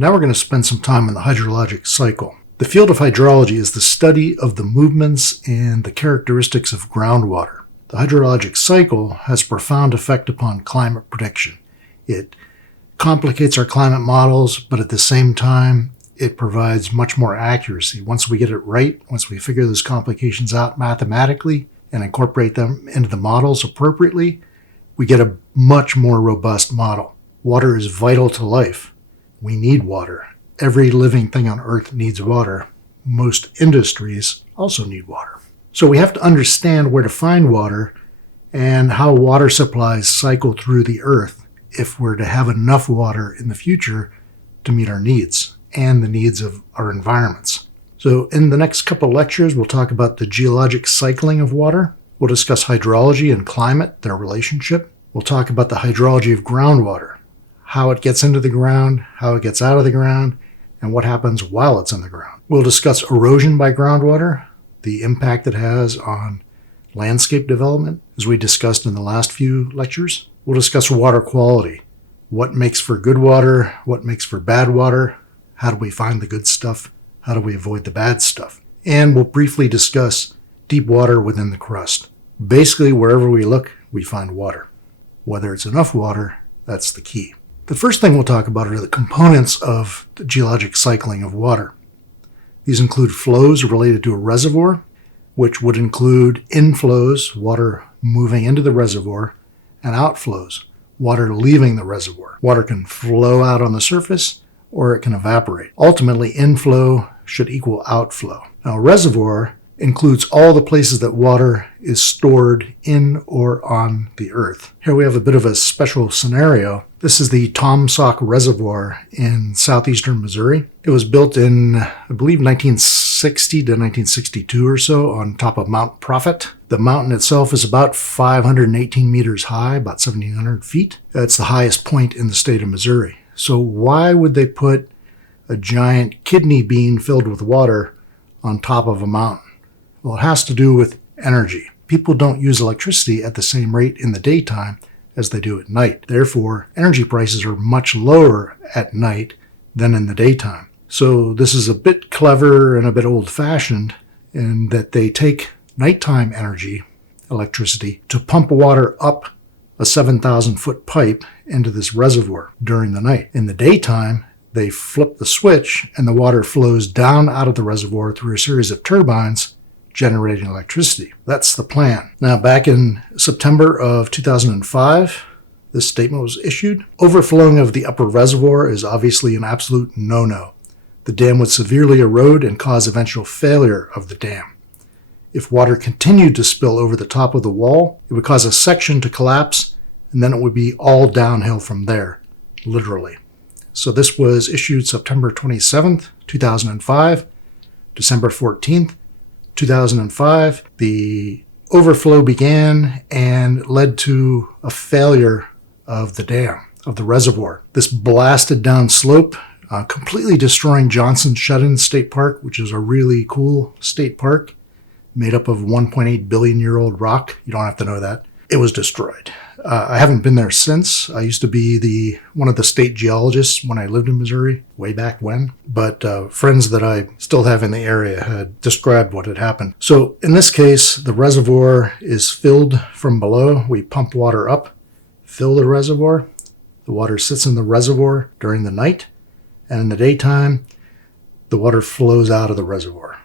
Now we're going to spend some time on the hydrologic cycle. The field of hydrology is the study of the movements and the characteristics of groundwater. The hydrologic cycle has a profound effect upon climate prediction. It complicates our climate models, but at the same time, it provides much more accuracy. Once we get it right, once we figure those complications out mathematically and incorporate them into the models appropriately, we get a much more robust model. Water is vital to life. We need water. Every living thing on Earth needs water. Most industries also need water. So we have to understand where to find water and how water supplies cycle through the Earth if we're to have enough water in the future to meet our needs and the needs of our environments. So in the next couple of lectures, we'll talk about the geologic cycling of water. We'll discuss hydrology and climate, their relationship. We'll talk about the hydrology of groundwater, how it gets into the ground, how it gets out of the ground, and what happens while it's in the ground. We'll discuss erosion by groundwater, the impact it has on landscape development, as we discussed in the last few lectures. We'll discuss water quality, what makes for good water, what makes for bad water, how do we find the good stuff, how do we avoid the bad stuff. And we'll briefly discuss deep water within the crust. Basically, wherever we look, we find water. Whether it's enough water, that's the key. The first thing we'll talk about are the components of the geologic cycling of water. These include flows related to a reservoir, which would include inflows, water moving into the reservoir, and outflows, water leaving the reservoir. Water can flow out on the surface, or it can evaporate. Ultimately, inflow should equal outflow. Now, a reservoir includes all the places that water is stored in or on the Earth. Here we have a bit of a special scenario. This is the Tom Sauk Reservoir in southeastern Missouri. It was built in, I believe, 1960 to 1962 or so on top of Mount Prophet. The mountain itself is about 518 meters high, about 1,700 feet. That's the highest point in the state of Missouri. So why would they put a giant kidney bean filled with water on top of a mountain? Well, it has to do with energy. People don't use electricity at the same rate in the daytime as they do at night. Therefore, energy prices are much lower at night than in the daytime. So this is a bit clever and a bit old-fashioned in that they take nighttime energy, electricity, to pump water up a 7,000-foot pipe into this reservoir during the night. In the daytime, they flip the switch and the water flows down out of the reservoir through a series of turbines generating electricity. That's the plan. Now, back in September of 2005, this statement was issued. Overflowing of the upper reservoir is obviously an absolute no-no. The dam would severely erode and cause eventual failure of the dam. If water continued to spill over the top of the wall, it would cause a section to collapse, and then it would be all downhill from there, literally. So this was issued September 27th, 2005, December 14th, 2005, the overflow began and led to a failure of the dam, of the reservoir. This blasted down slope, completely destroying Johnson Shut-in State Park, which is a really cool state park made up of 1.8 billion-year-old rock. You don't have to know that. It was destroyed. I haven't been there since. I used to be one of the state geologists when I lived in Missouri, way back when. But friends that I still have in the area had described what had happened. So in this case, the reservoir is filled from below. We pump water up, fill the reservoir. The water sits in the reservoir during the night. And in the daytime, the water flows out of the reservoir.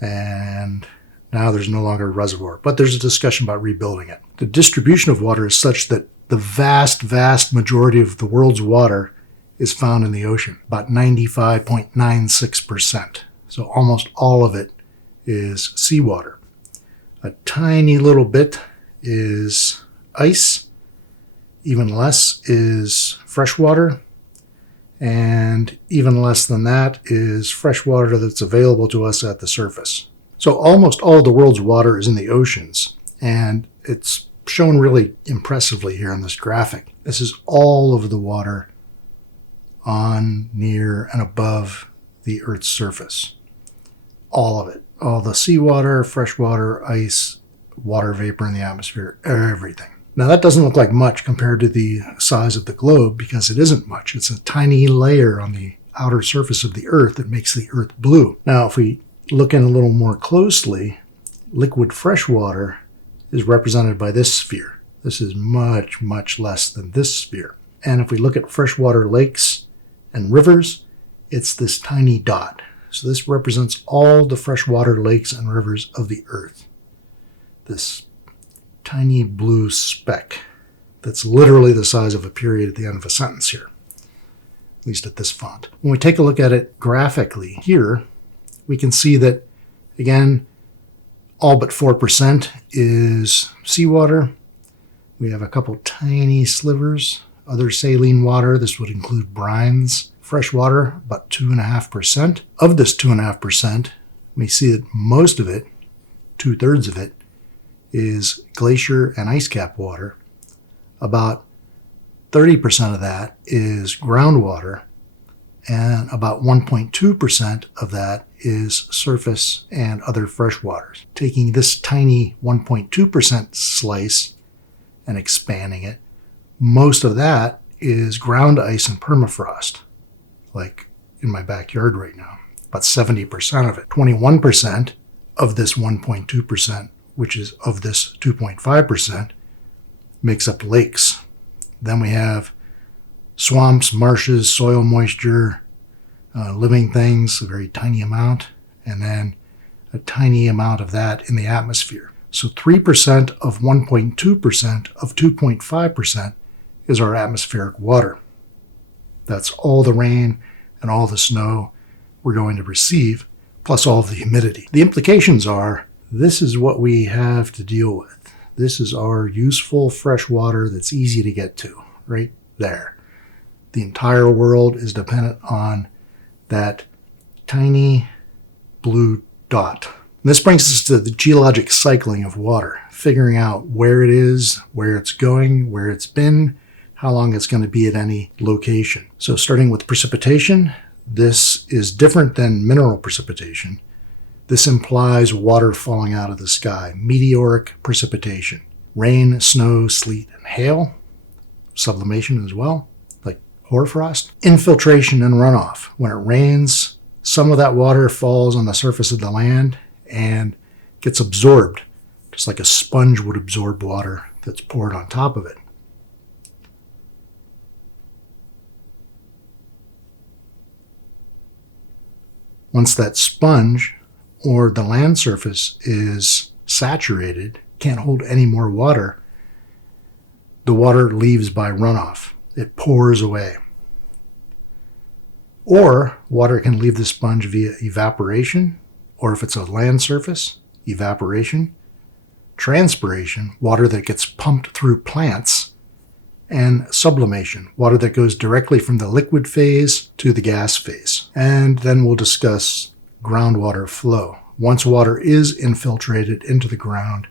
And now there's no longer a reservoir, but there's a discussion about rebuilding it. The distribution of water is such that the vast, vast majority of the world's water is found in the ocean, about 95.96%. So almost all of it is seawater. A tiny little bit is ice, even less is freshwater, and even less than that is freshwater that's available to us at the surface. So almost all of the world's water is in the oceans, and it's shown really impressively here in this graphic. This is all of the water on, near, and above the Earth's surface. All of it. All the seawater, freshwater, ice, water vapor in the atmosphere, everything. Now that doesn't look like much compared to the size of the globe because it isn't much. It's a tiny layer on the outer surface of the Earth that makes the Earth blue. Now, if we look in a little more closely, liquid freshwater is represented by this sphere. This is much, much less than this sphere. And if we look at freshwater lakes and rivers, it's this tiny dot. So this represents all the freshwater lakes and rivers of the Earth. This tiny blue speck that's literally the size of a period at the end of a sentence here, at least at this font. When we take a look at it graphically here, we can see that, again, all but 4% is seawater. We have a couple tiny slivers, other saline water. This would include brines. Fresh water, about 2.5%. Of this 2.5%, we see that most of it, 2/3 of it, is glacier and ice cap water. About 30% of that is groundwater, and about 1.2% of that is surface and other freshwaters. Taking this tiny 1.2% slice and expanding it, most of that is ground ice and permafrost, like in my backyard right now. About 70% of it. 21% of this 1.2%, which is of this 2.5%, makes up lakes. Then we have swamps, marshes, soil moisture, living things, a very tiny amount, and then a tiny amount of that in the atmosphere. So 3% of 1.2% of 2.5% is our atmospheric water. That's all the rain and all the snow we're going to receive, plus all of the humidity. The implications are, this is what we have to deal with. This is our useful fresh water that's easy to get to, right there. The entire world is dependent on that tiny blue dot. And this brings us to the geologic cycling of water, figuring out where it is, where it's going, where it's been, how long it's going to be at any location. So starting with precipitation, this is different than mineral precipitation. This implies water falling out of the sky, meteoric precipitation. Rain, snow, sleet, and hail. Sublimation as well, like hoarfrost. Infiltration and runoff. When it rains, some of that water falls on the surface of the land and gets absorbed, just like a sponge would absorb water that's poured on top of it. Once that sponge or the land surface is saturated, can't hold any more water, the water leaves by runoff. It pours away. Or water can leave the sponge via evaporation, or if it's a land surface, evaporation, transpiration, water that gets pumped through plants, and sublimation, water that goes directly from the liquid phase to the gas phase. And then we'll discuss groundwater flow. Once water is infiltrated into the ground,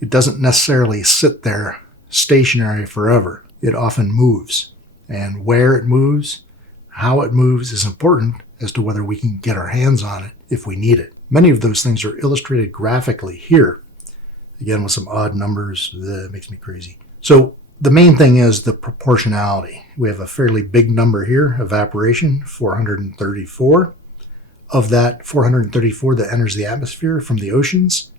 it doesn't necessarily sit there stationary forever. It often moves. And where it moves, how it moves is important as to whether we can get our hands on it if we need it. Many of those things are illustrated graphically here. Again, with some odd numbers, that makes me crazy. So the main thing is the proportionality. We have a fairly big number here, evaporation, 434. Of that 434 that enters the atmosphere from the oceans,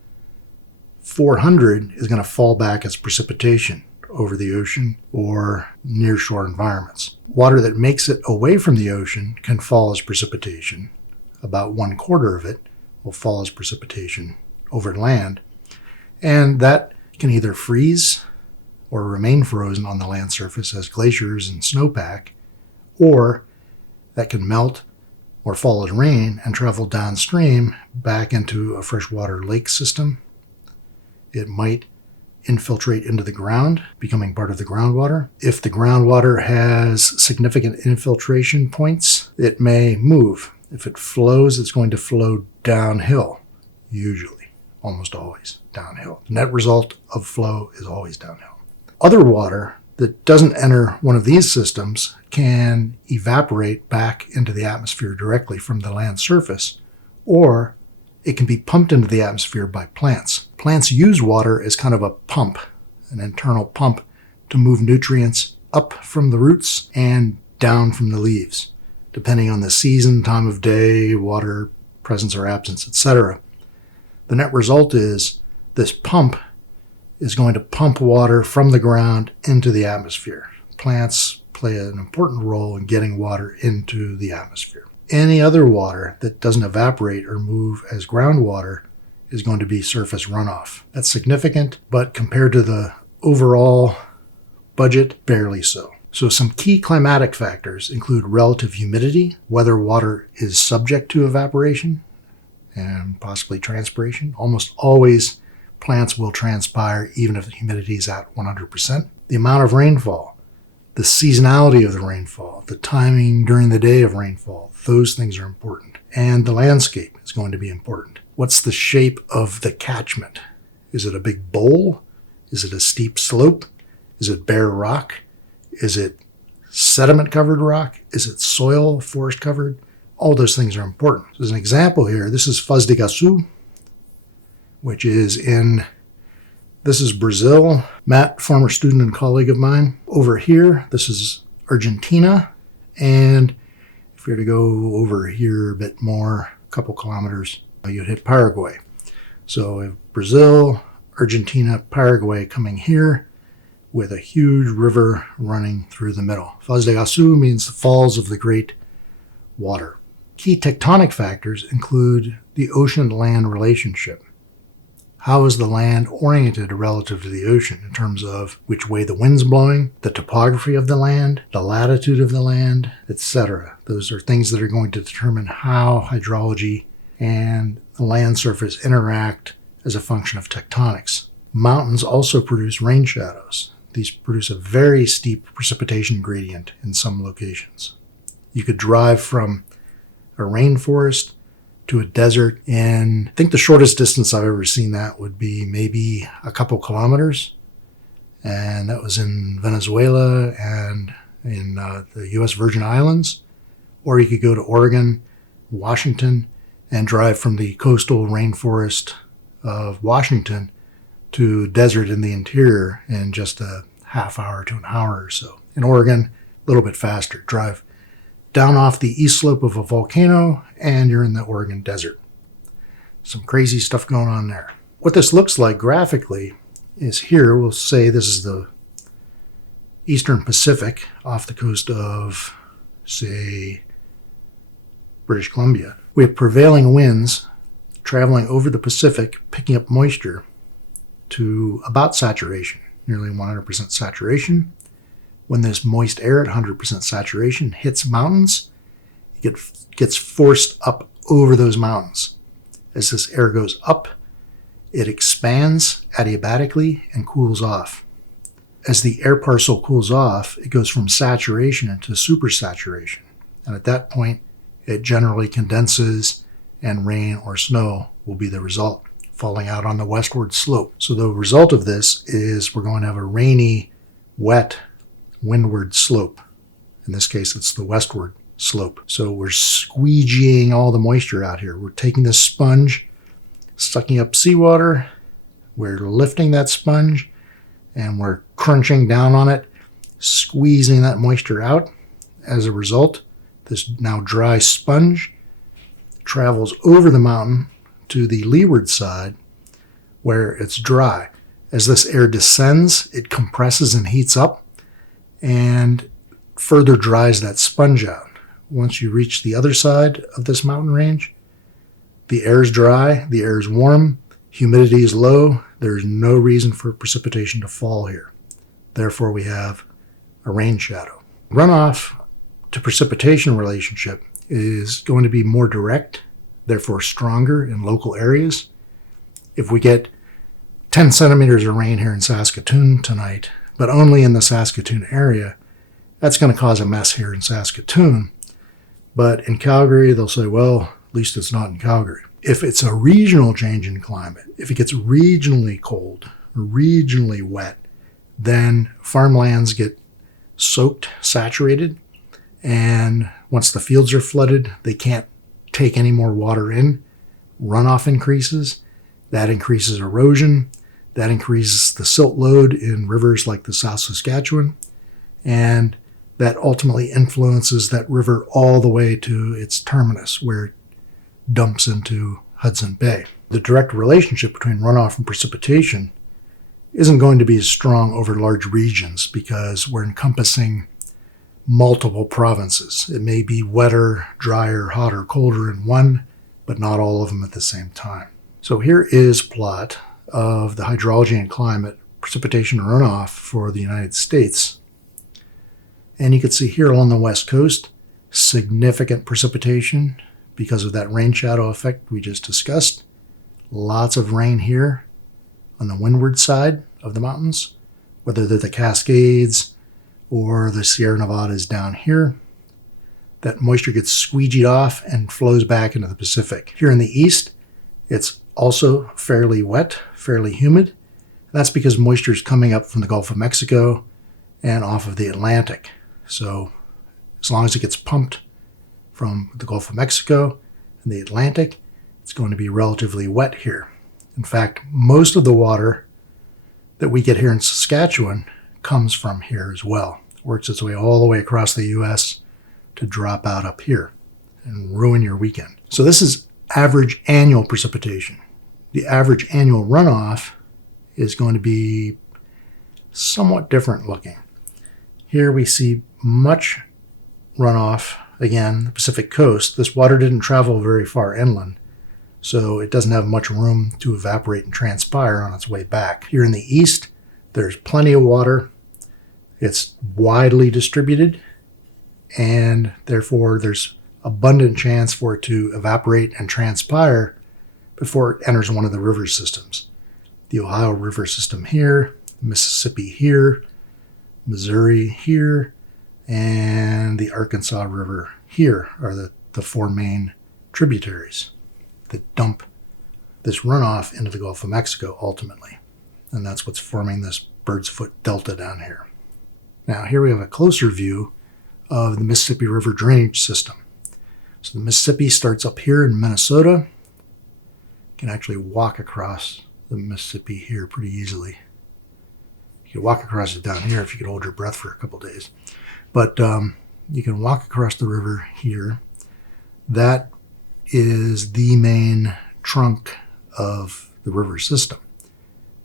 400 is going to fall back as precipitation over the ocean or nearshore environments. Water that makes it away from the ocean can fall as precipitation. About 1/4 of it will fall as precipitation over land. And that can either freeze or remain frozen on the land surface as glaciers and snowpack, or that can melt or fall as rain and travel downstream back into a freshwater lake system. It might infiltrate into the ground, becoming part of the groundwater. If the groundwater has significant infiltration points, it may move. If it flows, it's going to flow downhill, usually, almost always downhill. The net result of flow is always downhill. Other water that doesn't enter one of these systems can evaporate back into the atmosphere directly from the land surface, or it can be pumped into the atmosphere by plants. Plants use water as kind of a pump, an internal pump, to move nutrients up from the roots and down from the leaves. depending on the season, time of day, water presence or absence, etc. The net result is this pump is going to pump water from the ground into the atmosphere. Plants play an important role in getting water into the atmosphere. Any other water that doesn't evaporate or move as groundwater is going to be surface runoff. That's significant, but compared to the overall budget, barely so. So some key climatic factors include relative humidity, whether water is subject to evaporation and possibly transpiration. Almost always plants will transpire even if the humidity is at 100%. The amount of rainfall, the seasonality of the rainfall, the timing during the day of rainfall, those things are important. And the landscape is going to be important. What's the shape of the catchment? Is it a big bowl? Is it a steep slope? Is it bare rock? Is it sediment-covered rock? Is it soil, forest-covered? All those things are important. So as an example here, this is Foz do Iguaçu, which is this is Brazil. Matt, former student and colleague of mine. Over here, this is Argentina. And if we were to go over here a bit more, a couple kilometers, you'd hit Paraguay. So we have Brazil, Argentina, Paraguay coming here with a huge river running through the middle. Foz do Iguaçu means the falls of the great water. Key tectonic factors include the ocean-land relationship. How is the land oriented relative to the ocean in terms of which way the wind's blowing, the topography of the land, the latitude of the land, etc. Those are things that are going to determine how hydrology and the land surface interact as a function of tectonics. Mountains also produce rain shadows. These produce a very steep precipitation gradient in some locations. You could drive from a rainforest to a desert in, I think the shortest distance I've ever seen that would be maybe a couple kilometers. And that was in Venezuela and in the U.S. Virgin Islands. Or you could go to Oregon, Washington, and drive from the coastal rainforest of Washington to desert in the interior in just a half hour to an hour or so. In Oregon, a little bit faster. Drive down off the east slope of a volcano and you're in the Oregon desert. Some crazy stuff going on there. What this looks like graphically is here, we'll say this is the Eastern Pacific off the coast of, say, British Columbia. We have prevailing winds traveling over the Pacific, picking up moisture to about saturation, nearly 100% saturation. When this moist air at 100% saturation hits mountains, it gets forced up over those mountains. As this air goes up, it expands adiabatically and cools off. As the air parcel cools off, it goes from saturation into supersaturation. And at that point, it generally condenses and rain or snow will be the result, falling out on the westward slope. So the result of this is we're going to have a rainy, wet, windward slope. In this case, it's the westward slope. So we're squeegeeing all the moisture out here. We're taking this sponge, sucking up seawater, we're lifting that sponge, and we're crunching down on it, squeezing that moisture out. As a result, this now dry sponge travels over the mountain to the leeward side where it's dry. As this air descends, it compresses and heats up and further dries that sponge out. Once you reach the other side of this mountain range, the air is dry, the air is warm, humidity is low, there's no reason for precipitation to fall here. Therefore, we have a rain shadow. Runoff to precipitation relationship is going to be more direct, therefore stronger in local areas. If we get 10 centimeters of rain here in Saskatoon tonight, but only in the Saskatoon area, that's going to cause a mess here in Saskatoon. But in Calgary, they'll say, well, at least it's not in Calgary. If it's a regional change in climate, if it gets regionally cold, or regionally wet, then farmlands get soaked, saturated, and once the fields are flooded, they can't take any more water in. Runoff increases. That increases erosion. That increases the silt load in rivers like the South Saskatchewan. And that ultimately influences that river all the way to its terminus, where it dumps into Hudson Bay. The direct relationship between runoff and precipitation isn't going to be as strong over large regions because we're encompassing multiple provinces. It may be wetter, drier, hotter, colder in one, but not all of them at the same time. So here is a plot of the hydrology and climate, precipitation and runoff for the United States. And you can see here along the west coast, significant precipitation because of that rain shadow effect we just discussed. Lots of rain here on the windward side of the mountains, whether they're the Cascades or the Sierra Nevadas down here. That moisture gets squeegeed off and flows back into the Pacific. Here in the east, it's also fairly wet, fairly humid. That's because moisture is coming up from the Gulf of Mexico and off of the Atlantic. So as long as it gets pumped from the Gulf of Mexico and the Atlantic, it's going to be relatively wet here. In fact, most of the water that we get here in Saskatchewan comes from here as well. It works its way all the way across the U.S. to drop out up here and ruin your weekend. So this is average annual precipitation. The average annual runoff is going to be somewhat different looking. Here we see much runoff, again, the Pacific coast. This water didn't travel very far inland, so it doesn't have much room to evaporate and transpire on its way back. Here in the east, there's plenty of water. It's widely distributed, and therefore there's abundant chance for it to evaporate and transpire before it enters one of the river systems. The Ohio River system here, Mississippi here, Missouri here, and the Arkansas River here are the four main tributaries that dump this runoff into the Gulf of Mexico ultimately. And that's what's forming this bird's foot delta down here. Now here we have a closer view of the Mississippi River drainage system. So the Mississippi starts up here in Minnesota. You can actually walk across the Mississippi here pretty easily. You can walk across it down here if you could hold your breath for a couple days. But you can walk across the river here. That is the main trunk of the river system.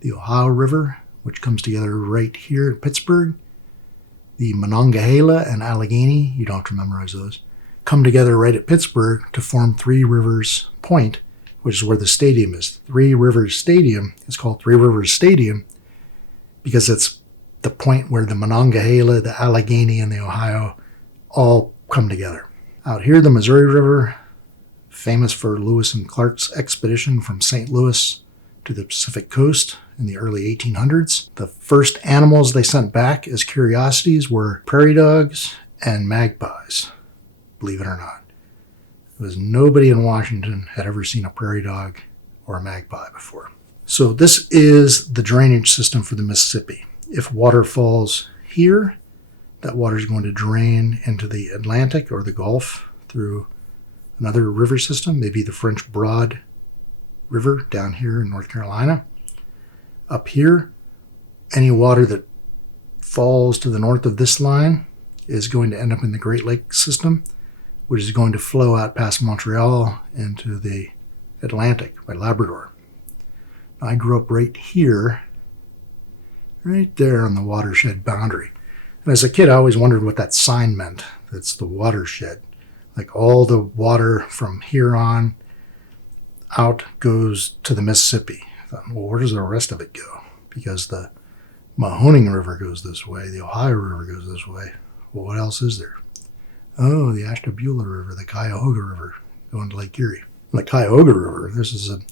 The Ohio River, which comes together right here at Pittsburgh, the Monongahela and Allegheny, you don't have to memorize those, come together right at Pittsburgh to form Three Rivers Point, which is where the stadium is. Three Rivers Stadium is called Three Rivers Stadium because it's the point where the Monongahela, the Allegheny, and the Ohio all come together. Out here, the Missouri River, famous for Lewis and Clark's expedition from St. Louis to the Pacific coast in the early 1800s. The first animals they sent back as curiosities were prairie dogs and magpies, believe it or not. Because nobody in Washington had ever seen a prairie dog or a magpie before. So this is the drainage system for the Mississippi. If water falls here, that water is going to drain into the Atlantic or the Gulf through another river system, maybe the French Broad River down here in North Carolina. Up here, any water that falls to the north of this line is going to end up in the Great Lakes system, which is going to flow out past Montreal into the Atlantic by Labrador. I grew up right here, right there on the watershed boundary. And as a kid, I always wondered what that sign meant. That's the watershed. Like all the water from here on out goes to the Mississippi. I thought, well, where does the rest of it go? Because the Mahoning River goes this way, the Ohio River goes this way. Well, what else is there? Oh, the Ashtabula River, the Cuyahoga River, going to Lake Erie. And the Cuyahoga River, this is an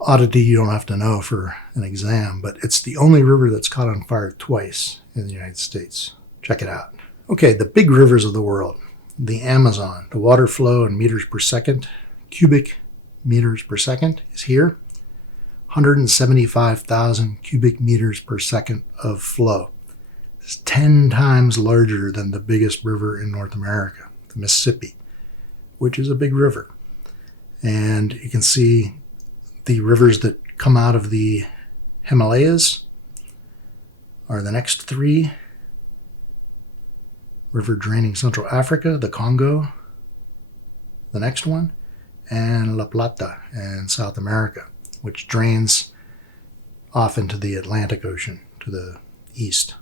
oddity you don't have to know for an exam, but it's the only river that's caught on fire twice in the United States. Check it out. Okay, the big rivers of the world. The Amazon, the water flow in meters per second, cubic meters per second is here. 175,000 cubic meters per second of flow. It's 10 times larger than the biggest river in North America, the Mississippi, which is a big river. And you can see the rivers that come out of the Himalayas are the next three river draining Central Africa, the Congo, the next one, and La Plata in South America, which drains off into the Atlantic Ocean to the east.